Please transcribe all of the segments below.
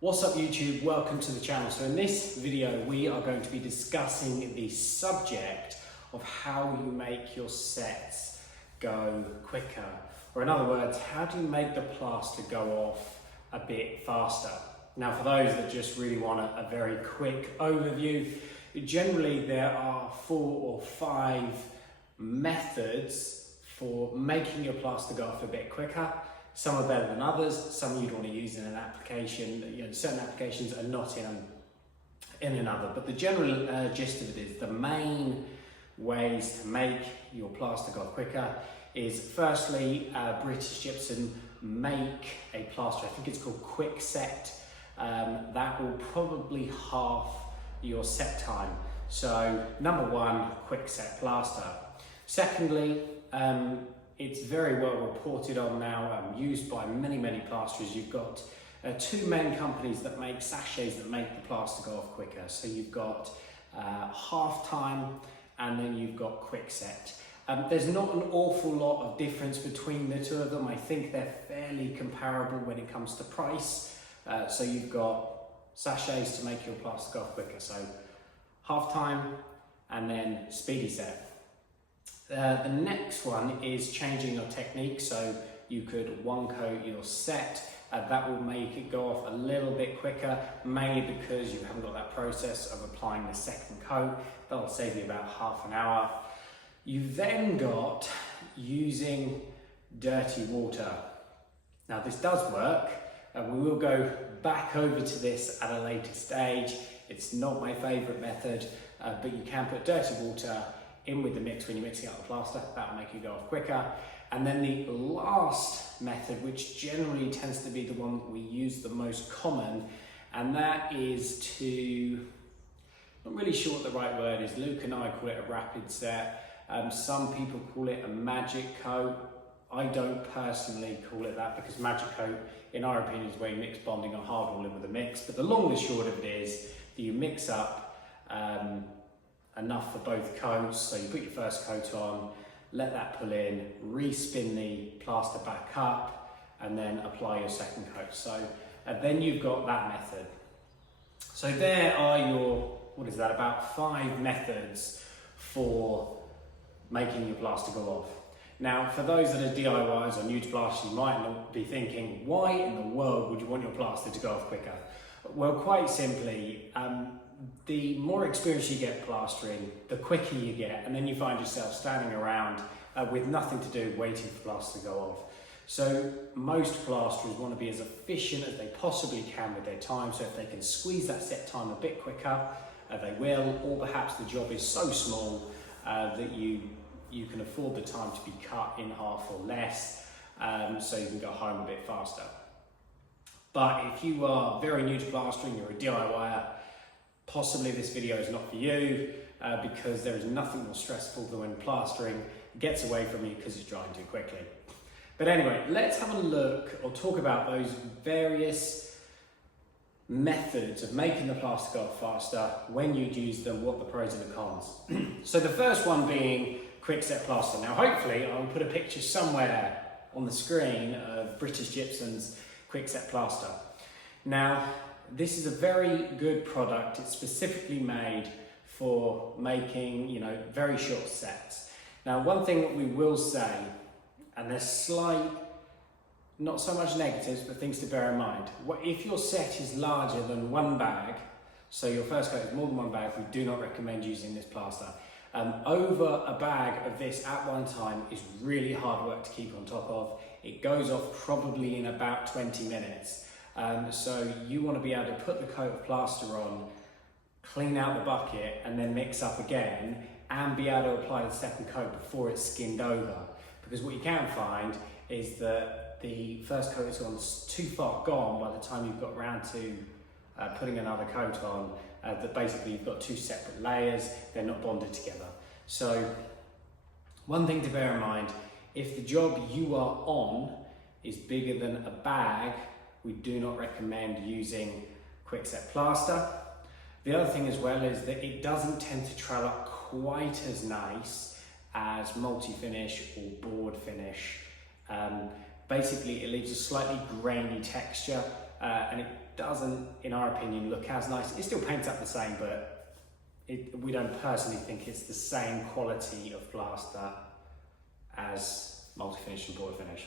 What's up YouTube? Welcome to the channel. So in this video we are going to be discussing the subject of how you make your sets go quicker. Or in other words, how do you make the plaster go off a bit faster? Now for those that just really want a very quick overview, generally there are 4 or 5 methods for making your plaster go off a bit quicker. Some are better than others, some you'd want to use in an application, certain applications are not in another. But the general gist of it is the main ways to make your plaster go off quicker is firstly, British Gypsum make a plaster, I think it's called Quick Set, that will probably halve your set time. So number 1, Quick Set plaster. Secondly, it's very well reported on now, used by many plasterers. You've got 2 main companies that make sachets that make the plaster go off quicker. So you've got Half Time and then you've got Quick Set. There's not an awful lot of difference between the 2 of them. I think they're fairly comparable when it comes to price. So you've got sachets to make your plaster go off quicker. So Half Time and then Speedy Set. The next one is changing your technique, so you could one coat your set, that will make it go off a little bit quicker, mainly because you haven't got that process of applying the second coat. That'll save you about half an hour. You've then got using dirty water. Now this does work, we will go back over to this at a later stage. It's not my favourite method, but you can put dirty water in with the mix when you're mixing up the plaster. That'll make you go off quicker. And then the last method, which generally tends to be the one that we use the most common, and that is to, not really sure what the right word is, Luke and I call it a rapid set. Some people call it a magic coat. I don't personally call it that because magic coat, in our opinion, is where you mix bonding or hardwall in with the mix. But the long and short of it is that you mix up enough for both coats. So you put your first coat on, let that pull in, re-spin the plaster back up, and then apply your second coat. So then you've got that method. So there are your, about 5 methods for making your plaster go off. Now, for those that are DIYers or new to plastering, you might not be thinking, why in the world would you want your plaster to go off quicker? Well, quite simply, the more experience you get plastering, the quicker you get, and then you find yourself standing around with nothing to do, waiting for plaster to go off. So most plasterers want to be as efficient as they possibly can with their time, so if they can squeeze that set time a bit quicker, they will, or perhaps the job is so small that you can afford the time to be cut in half or less, so you can go home a bit faster. But if you are very new to plastering, you're a DIYer, possibly this video is not for you because there is nothing more stressful than when plastering gets away from you because it's drying too quickly. But anyway, let's have a look or talk about those various methods of making the plaster go off faster, when you'd use them, what the pros and the cons. So the first one being Quick Set plaster. Now hopefully I'll put a picture somewhere on the screen of British Gypsum's Quick Set plaster. Now this is a very good product. It's specifically made for making, very short sets. Now, one thing that we will say, and there's slight, not so much negatives, but things to bear in mind. If your set is larger than 1 bag, so your first coat is more than 1 bag, we do not recommend using this plaster. Over a bag of this at one time is really hard work to keep on top of. It goes off probably in about 20 minutes. So you want to be able to put the coat of plaster on, clean out the bucket, and then mix up again, and be able to apply the second coat before it's skinned over. Because what you can find is that the first coat is too far gone by the time you've got round to putting another coat on, that basically you've got 2 separate layers, they're not bonded together. So one thing to bear in mind, if the job you are on is bigger than a bag, we do not recommend using Quick Set plaster. The other thing as well is that it doesn't tend to trail up quite as nice as multi-finish or board finish. Basically it leaves a slightly grainy texture and it doesn't, in our opinion, look as nice. It still paints up the same, but we don't personally think it's the same quality of plaster as multi-finish and board finish.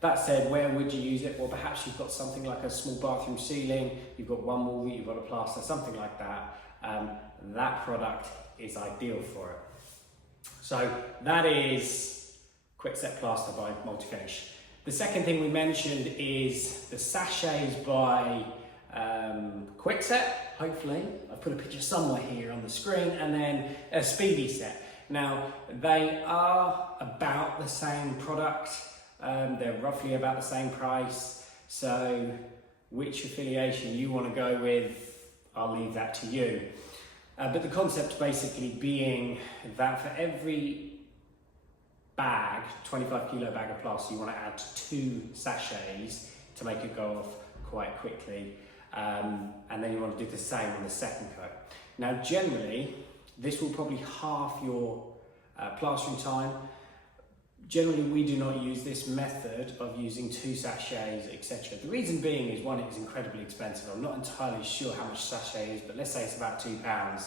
That said, where would you use it? Well, perhaps you've got something like a small bathroom ceiling, you've got one wall that you've got to plaster, something like that. That product is ideal for it. So that is Quick Set Plaster by Multi-Finish. The second thing we mentioned is the sachets by Quick Set. Hopefully, I've put a picture somewhere here on the screen, and then a Speedy Set. Now, they are about the same product. They're roughly about the same price. So which affiliation you want to go with, I'll leave that to you. But the concept basically being that for every bag, 25 kilo bag of plaster, you want to add 2 sachets to make it go off quite quickly. And then you want to do the same on the second coat. Now generally, this will probably half your plastering time. Generally, we do not use this method of using 2 sachets, etc. The reason being is, one, it is incredibly expensive. I'm not entirely sure how much sachet is, but let's say it's about £2.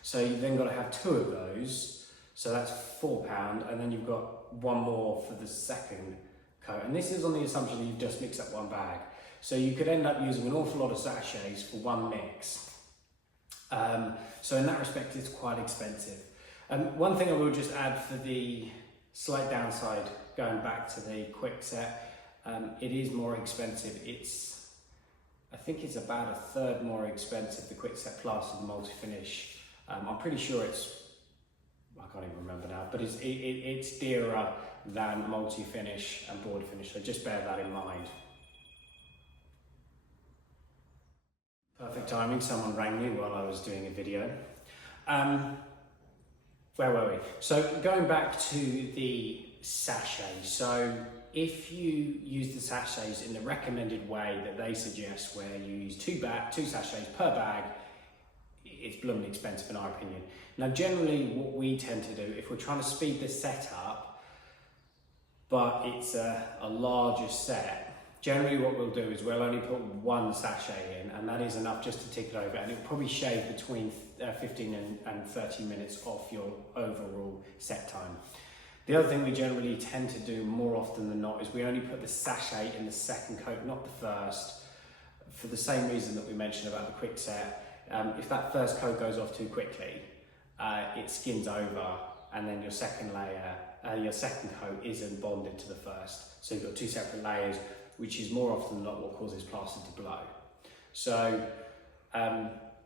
So you've then got to have 2 of those. So that's £4, and then you've got 1 more for the second coat. And this is on the assumption that you've just mixed up 1 bag. So you could end up using an awful lot of sachets for 1 mix. So in that respect, it's quite expensive. One thing I will just add for the slight downside, going back to the Quick Set, it is more expensive. I think it's about 1/3 more expensive, the Quick Set Plaster than Multi-Finish. I'm pretty sure I can't even remember now, but it's dearer than Multi-Finish and Board Finish, so just bear that in mind. Perfect timing, someone rang me while I was doing a video. Where were we? So going back to the sachets. So if you use the sachets in the recommended way that they suggest, where you use 2 sachets per bag, it's blooming expensive in our opinion. Now generally what we tend to do, if we're trying to speed the set up, but it's a larger set, generally what we'll do is we'll only put 1 sachet in, and that is enough just to tick it over, and it'll probably shave between 15 and 30 minutes off your overall set time. The other thing we generally tend to do more often than not is we only put the sachet in the second coat, not the first, for the same reason that we mentioned about the Quick Set. If that first coat goes off too quickly, it skins over, and then your second layer, your second coat isn't bonded to the first. So you've got 2 separate layers, which is more often than not what causes plaster to blow. So,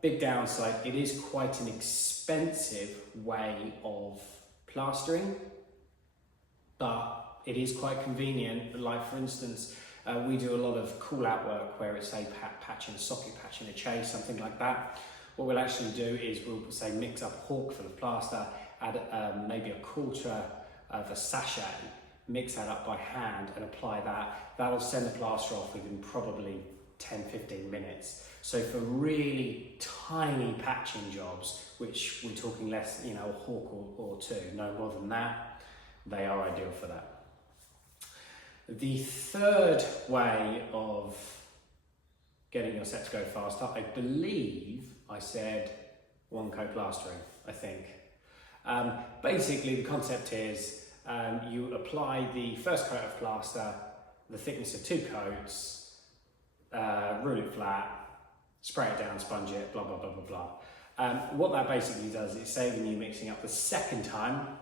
big downside, it is quite an expensive way of plastering, but it is quite convenient. Like for instance, we do a lot of call out work where it's a patch in a socket, patch in a chase, something like that. What we'll actually do is we'll say mix up a hawk full of plaster, add maybe 1/4 of a sachet, mix that up by hand and apply that. That'll send the plaster off within probably 10-15 minutes. So for really tiny patching jobs, which we're talking less, a hawk or 2, no more than that, they are ideal for that. The third way of getting your set to go faster, I believe I said 1 coat plastering, I think. Basically the concept is you apply the first coat of plaster, the thickness of 2 coats, rule it flat, spray it down, sponge it, blah, blah, blah, blah, blah. What that basically does is saving you mixing up the second time,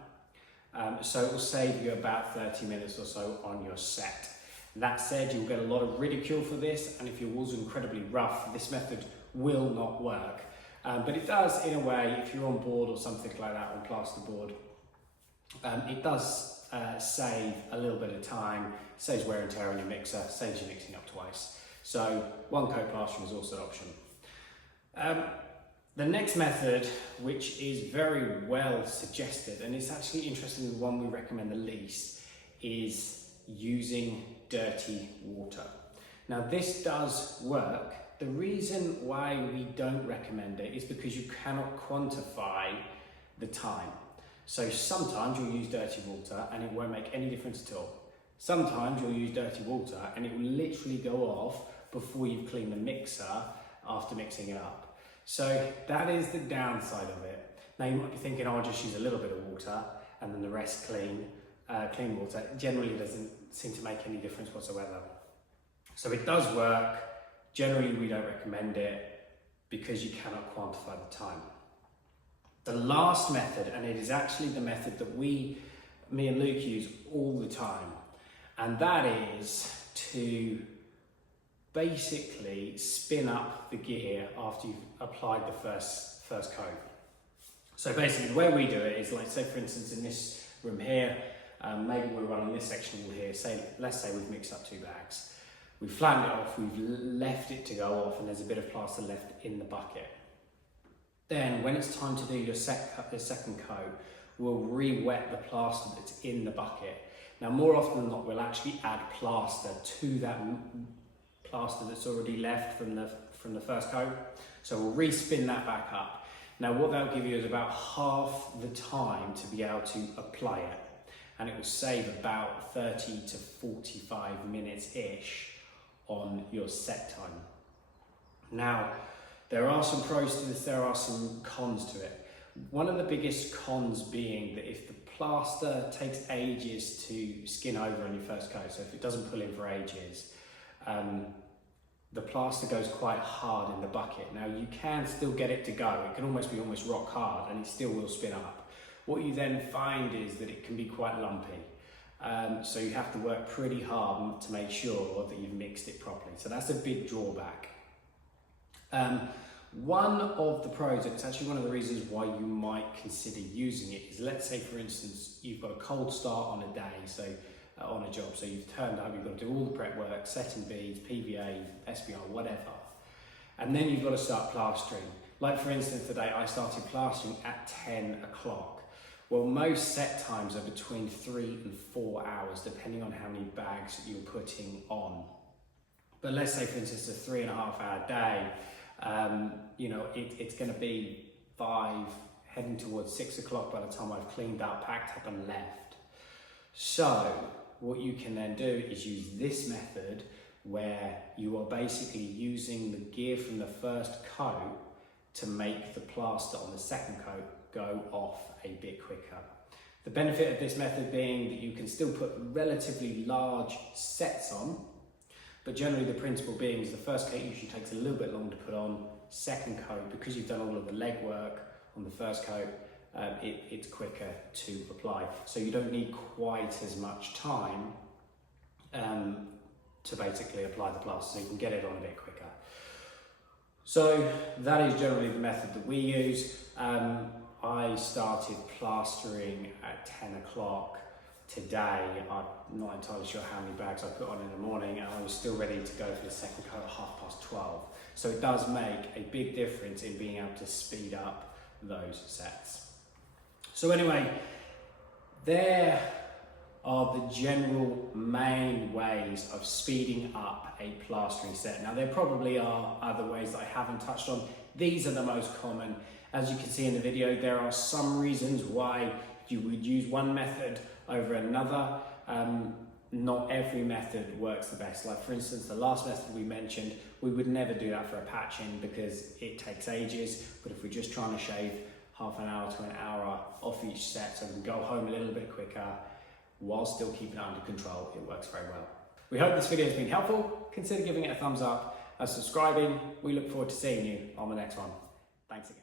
so it will save you about 30 minutes or so on your set. That said, you'll get a lot of ridicule for this, and if your walls are incredibly rough, this method will not work. But it does, in a way, if you're on board or something like that, on plasterboard, it does save a little bit of time, saves wear and tear on your mixer, saves you mixing up twice. So 1 coat plastering is also an option. The next method, which is very well suggested, and it's actually interestingly the one we recommend the least, is using dirty water. Now this does work. The reason why we don't recommend it is because you cannot quantify the time. So sometimes you'll use dirty water and it won't make any difference at all. Sometimes you'll use dirty water and it will literally go off before you've cleaned the mixer after mixing it up. So that is the downside of it. Now you might be thinking, oh, I'll just use a little bit of water and then the rest clean water. It generally doesn't seem to make any difference whatsoever. So it does work. Generally we don't recommend it because you cannot quantify the time. The last method, and it is actually the method that me and Luke use all the time, and that is to basically spin up the gear after you've applied the first coat. So basically the way we do it is, like, say for instance in this room here, maybe we're running this section wall here, let's say we've mixed up 2 bags. We've flattened it off, we've left it to go off, and there's a bit of plaster left in the bucket. Then when it's time to do your second coat, we'll re-wet the plaster that's in the bucket. Now more often than not, we'll actually add plaster to that plaster that's already left from the first coat. So we'll re-spin that back up. Now what that'll give you is about half the time to be able to apply it. And it will save about 30 to 45 minutes-ish on your set time. Now, there are some pros to this, there are some cons to it. One of the biggest cons being that if the plaster takes ages to skin over on your first coat, so if it doesn't pull in for ages, the plaster goes quite hard in the bucket. Now you can still get it to go, it can almost be rock hard and it still will spin up. What you then find is that it can be quite lumpy. So you have to work pretty hard to make sure that you've mixed it properly. So that's a big drawback. One of the pros, and it's actually one of the reasons why you might consider using it, is let's say for instance you've got a cold start on a day, so on a job, so you've turned up, you've got to do all the prep work, setting beads, PVA, SBR, whatever, and then you've got to start plastering. Like for instance today I started plastering at 10 o'clock. Well, most set times are between 3 and 4 hours depending on how many bags you're putting on. But let's say for instance a 3.5 hour day, you know, it's going to be 5, heading towards 6 o'clock by the time I've cleaned up, packed up and left. So what you can then do is use this method where you are basically using the gear from the first coat to make the plaster on the second coat go off a bit quicker. The benefit of this method being that you can still put relatively large sets on, but generally the principle being is the first coat usually takes a little bit longer to put on. Second coat, because you've done all of the legwork on the first coat, it's quicker to apply. So you don't need quite as much time to basically apply the plaster, so you can get it on a bit quicker. So that is generally the method that we use. I started plastering at 10 o'clock today. I'm not entirely sure how many bags I put on in the morning, and I was still ready to go for the second coat at 12:30. So it does make a big difference in being able to speed up those sets. So anyway, there are the general main ways of speeding up a plastering set. Now there probably are other ways that I haven't touched on. These are the most common. As you can see in the video, there are some reasons why you would use one method over another. Not every method works the best. Like for instance, the last method we mentioned, we would never do that for a patching because it takes ages. But if we're just trying to shave half an hour to an hour off each set so we can go home a little bit quicker while still keeping it under control, it works very well. We hope this video has been helpful. Consider giving it a thumbs up and subscribing. We look forward to seeing you on the next one. Thanks again.